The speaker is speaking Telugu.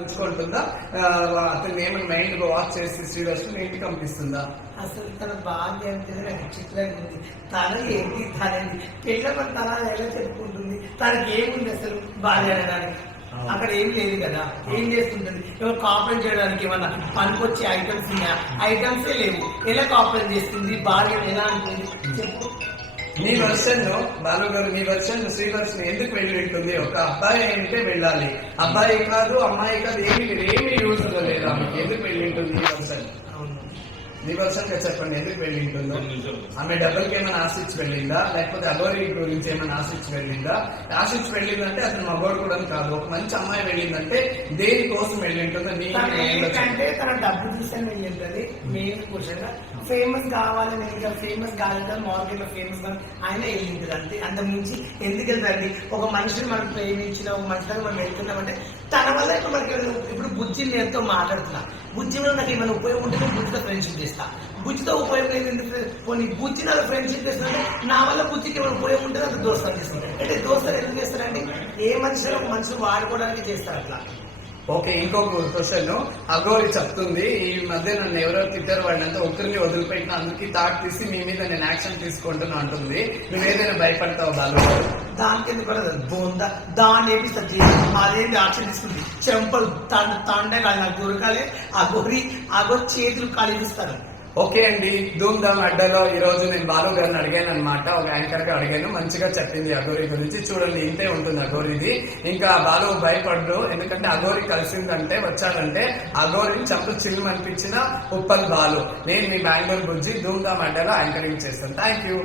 ఉంచుకుంటుందా? అతను ఏమైనా మైండ్ వాచ్ చేసి శ్రీదర్శన్ ఇంటికి పంపిస్తుందా? అసలు తన భార్య అంటే నాకు చిత్రంగా ఉంది. తన ఏంటి తనది పెళ్ళమని తన ఎలా చెప్పుకుంటుంది? తనకి ఏముంది అసలు భార్య అనడానికి? అక్కడ ఏం లేదు కదా. ఏం చేస్తుంటుంది? ఏమైనా కాపరేట్ చేయడానికి ఏమన్నా పనికొచ్చే ఐటమ్స్ ఉన్నాయా? ఐటమ్సే లేవు. ఎలా కాపరేట్ చేస్తుంది? భార్య ఎలా అంటుంది చెప్పు. మీ వర్షన్ బాలు గారు, మీ వర్షన్ శ్రీదర్శన్ ఎందుకు వెళ్ళి ఉంటుంది? ఒక అబ్బాయి అంటే వెళ్ళాలి, అబ్బాయి కాదు అమ్మాయి కాదు, ఏమి యూజ్ లేదా? ఎందుకు వెళ్ళి ఉంటుంది ఈ వర్షన్? మీ వర్షన్ గా చెప్పండి, ఎందుకు వెళ్ళి ఉంటుందో? ఆమె డబ్బులకి ఏమైనా ఆశించి వెళ్ళిందా, లేకపోతే అగోరి గురించి ఏమైనా ఆశించి వెళ్ళిందా? ఆశించి వెళ్ళిందంటే అతను మగోడు కూడా కాదు. ఒక మంచి అమ్మాయి వెళ్ళిందంటే దేనికోసం వెళ్ళి ఉంటుందో? ఏంటంటే తన డబ్బు తీసుకొని వెళ్ళి ఉంటుంది. మెయిన్ క్వశ్చన్ ఫేమస్ కావాలని, ఇంకా ఫేమస్ కావాలి మార్కెట్ లో ఫేమస్ ఆయన వెళ్ళింది అంతే. అంతకు మించి ఎందుకు వెళ్తారండి? ఒక మనిషిని మనం ప్రేమించిన ఒక మనిషిని మనం వెళ్తున్నామంటే తన వల్ల ఇప్పుడు మనకి ఇప్పుడు బుజ్జి నేరుతో మాట్లాడుతున్నా. బుజ్జి వల్ల నాకు ఏమైనా ఉపయోగం ఉంటే బుజ్జితో ఫ్రెండ్షిప్ చేస్తా. బుజ్జితో ఉపయోగం లేదు ఎందుకు? కొన్ని బుజ్జి నాకు ఫ్రెండ్షిప్ చేస్తుంటే నా వల్ల బుజ్జికి ఏమైనా ఉపయోగం ఉంటే అది దోస్తాను చేస్తుంది. అంటే దోస్తాను ఎందుకు చేస్తారండి? ఏ మనిషి ఒక మనిషి వాడుకోవడానికి చేస్తారు అట్లా. ఓకే, ఇంకొక క్వశ్చన్. అగోరి చెప్తుంది, ఈ మధ్య నన్ను ఎవరో తిట్టారు, వాళ్ళంతా ఒకరిని వదిలిపెట్టిన, అందుకే తాట్ తీసి మీ మీద నేను యాక్షన్ తీసుకుంటున్నా అంటుంది. నువ్వు ఏదైనా భయపడతావు బాలు? దానికి ఎందుకు పడదు? బోందా దాన్ని ఏపిస్తుంది. అదేంటి యాక్షన్ తీసుకుంది? చెంపలు తండగా నాకు దొరకాలి. అగోరి చేతులు కలిగిస్తారు. ఓకే అండి, ధూమ్ ధామ్ అడ్డాలో ఈ రోజు నేను బాలు గారిని అడిగాను అనమాట. ఒక యాంకర్ గా అడిగాను, మంచిగా చెప్పింది అగోరి గురించి. చూడండి, ఇంతే ఉంటుంది అగోరిది. ఇంకా బాలు భయపడ్డు, ఎందుకంటే అగోరి కలిసిందంటే వచ్చాడంటే అగోరిని చంపు చిల్లు అనిపించిన ఉప్పల్ బాలు. నేను మీ బెంగళూరు బుజ్జి ధూమ్ ధామ్ అడ్డాలో యాంకరింగ్ చేస్తాను. Thank you.